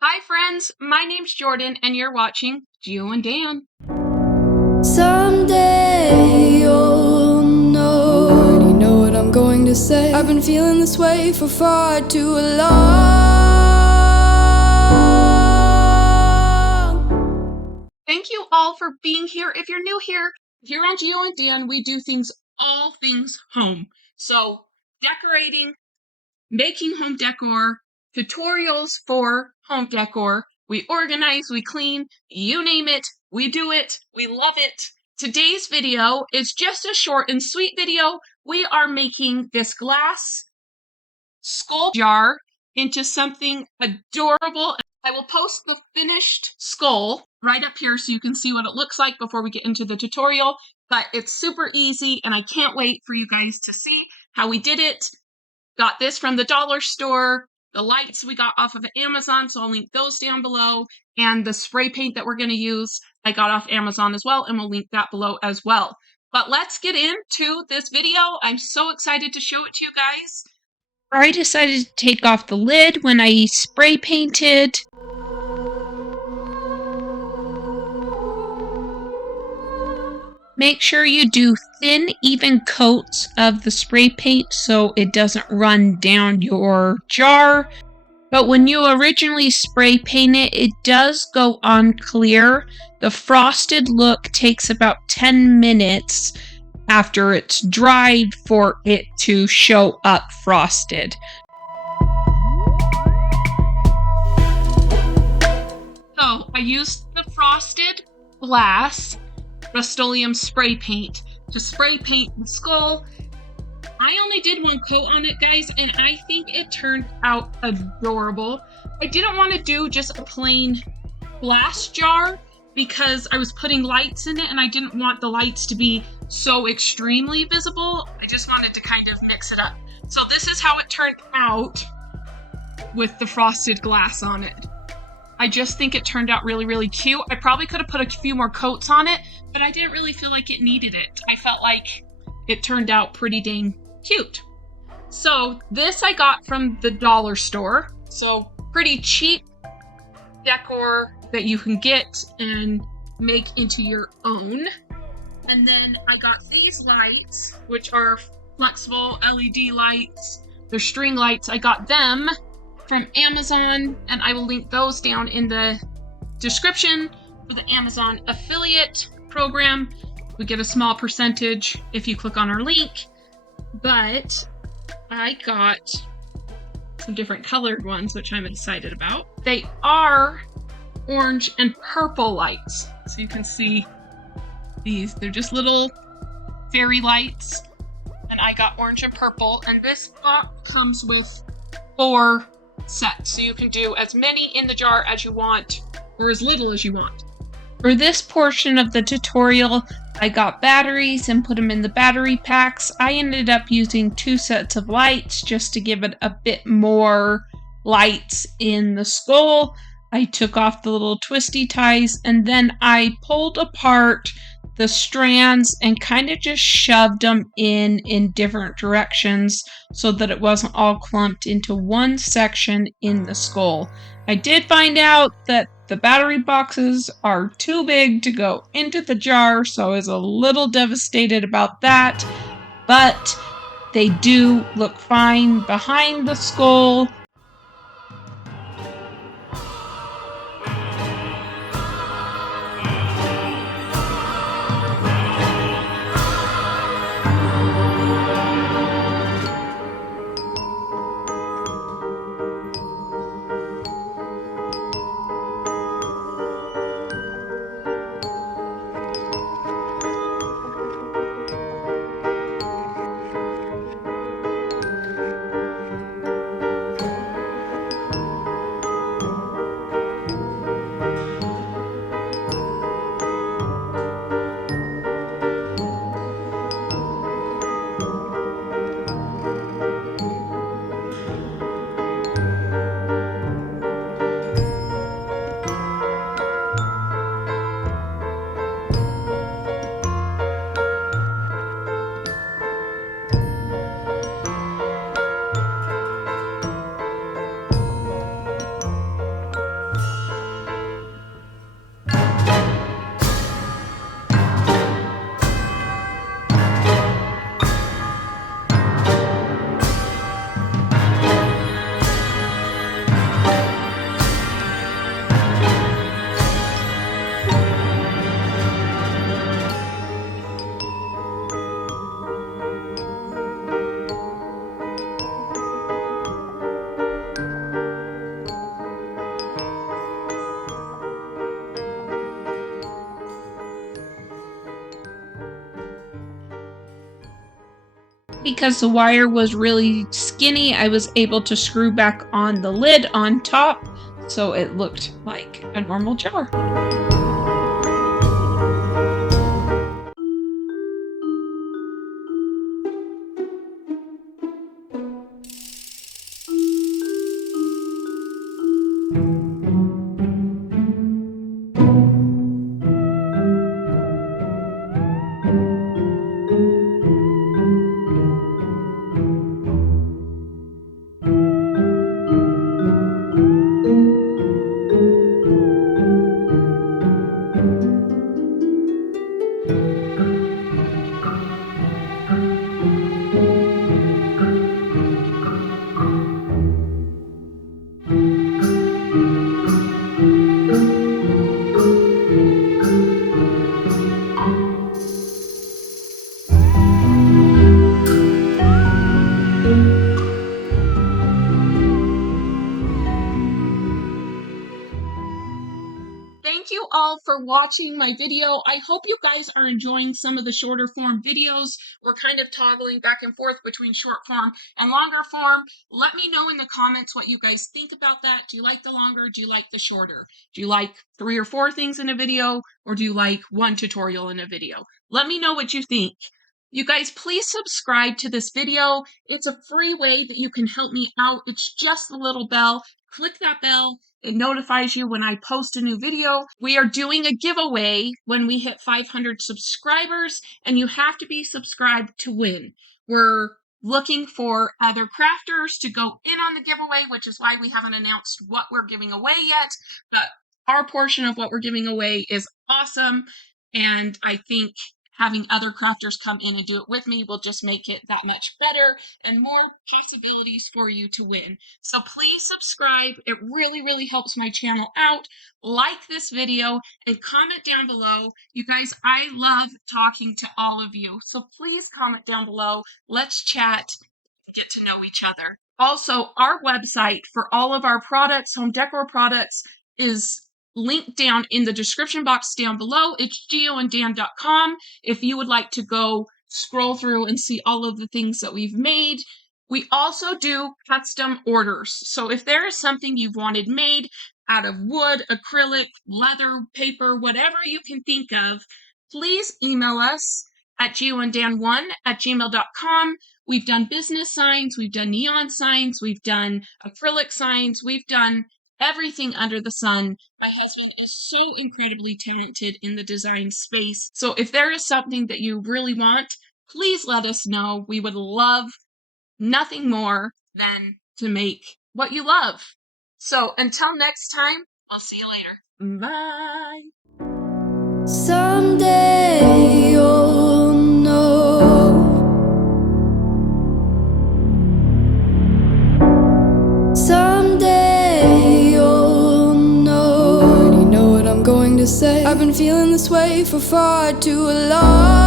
Hi friends, my name's Jordan and you're watching Gio and Dan. Someday you'll know. Already know what I'm going to say. I've been feeling this way for far too long. Thank you all for being here. If you're new here on Gio and Dan, we do all things home. So decorating, making home decor, tutorials for home decor. We organize, we clean, you name it, we do it, we love it. Today's video is just a short and sweet video. We are making this glass skull jar into something adorable. I will post the finished skull right up here so you can see what it looks like before we get into the tutorial. But it's super easy and I can't wait for you guys to see how we did it. Got this from the dollar store. The lights we got off of Amazon, so I'll link those down below. And the spray paint that we're going to use, I got off Amazon as well, and we'll link that below as well. But let's get into this video. I'm so excited to show it to you guys. I decided to take off the lid when I spray painted. Make sure you do thin, even coats of the spray paint so it doesn't run down your jar. But when you originally spray paint it, it does go on clear. The frosted look takes about 10 minutes after it's dried for it to show up frosted. So I used the frosted glass Rust-Oleum spray paint to spray paint the skull. I only did one coat on it, guys, and I think it turned out adorable. I didn't want to do just a plain glass jar because I was putting lights in it and I didn't want the lights to be so extremely visible. I just wanted to kind of mix it up. So this is how it turned out with the frosted glass on it. I just think it turned out really, really cute. I probably could have put a few more coats on it, but I didn't really feel like it needed it. I felt like it turned out pretty dang cute. So this I got from the dollar store. So pretty cheap decor that you can get and make into your own. And then I got these lights, which are flexible LED lights. They're string lights. I got them from Amazon, and I will link those down in the description for the Amazon affiliate program. We get a small percentage if you click on our link, but I got some different colored ones, which I'm excited about. They are orange and purple lights. So you can see these. They're just little fairy lights, and I got orange and purple, and this box comes with 4 sets, so you can do as many in the jar as you want, or as little as you want. For this portion of the tutorial, I got batteries and put them in the battery packs. I ended up using 2 sets of lights just to give it a bit more lights in the skull. I took off the little twisty ties and then I pulled apart the strands and kind of just shoved them in different directions so that it wasn't all clumped into one section in the skull. I did find out that the battery boxes are too big to go into the jar, so I was a little devastated about that, but they do look fine behind the skull. Because the wire was really skinny, I was able to screw back on the lid on top, so it looked like a normal jar. Thank you all for watching my video. I hope you guys are enjoying some of the shorter form videos. We're kind of toggling back and forth between short form and longer form. Let me know in the comments what you guys think about that. Do you like the longer? Do you like the shorter? Do you like 3 or 4 things in a video? Or do you like 1 tutorial in a video? Let me know what you think. You guys, please subscribe to this video. It's a free way that you can help me out. It's just the little bell. Click that bell. It notifies you when I post a new video. We are doing a giveaway when we hit 500 subscribers, and you have to be subscribed to win. We're looking for other crafters to go in on the giveaway, which is why we haven't announced what we're giving away yet. But our portion of what we're giving away is awesome, and I think having other crafters come in and do it with me will just make it that much better and more possibilities for you to win. So please subscribe. It really, really helps my channel out. Like this video and comment down below. You guys, I love talking to all of you. So please comment down below. Let's chat and get to know each other. Also, our website for all of our products, home decor products, is linked down in the description box down below. It's geoanddan.com. If you would like to go scroll through and see all of the things that we've made. We also do custom orders. So if there is something you've wanted made out of wood, acrylic, leather, paper, whatever you can think of, please email us at geoanddan1@gmail.com. We've done business signs, we've done neon signs, we've done acrylic signs, we've done everything under the sun. My husband is so incredibly talented in the design space. So if there is something that you really want, please let us know. We would love nothing more than to make what you love. So until next time, I'll see you later. Bye. Someday you'll know. Someday you'll know. Do you know what I'm going to say? I've been feeling this way for far too long.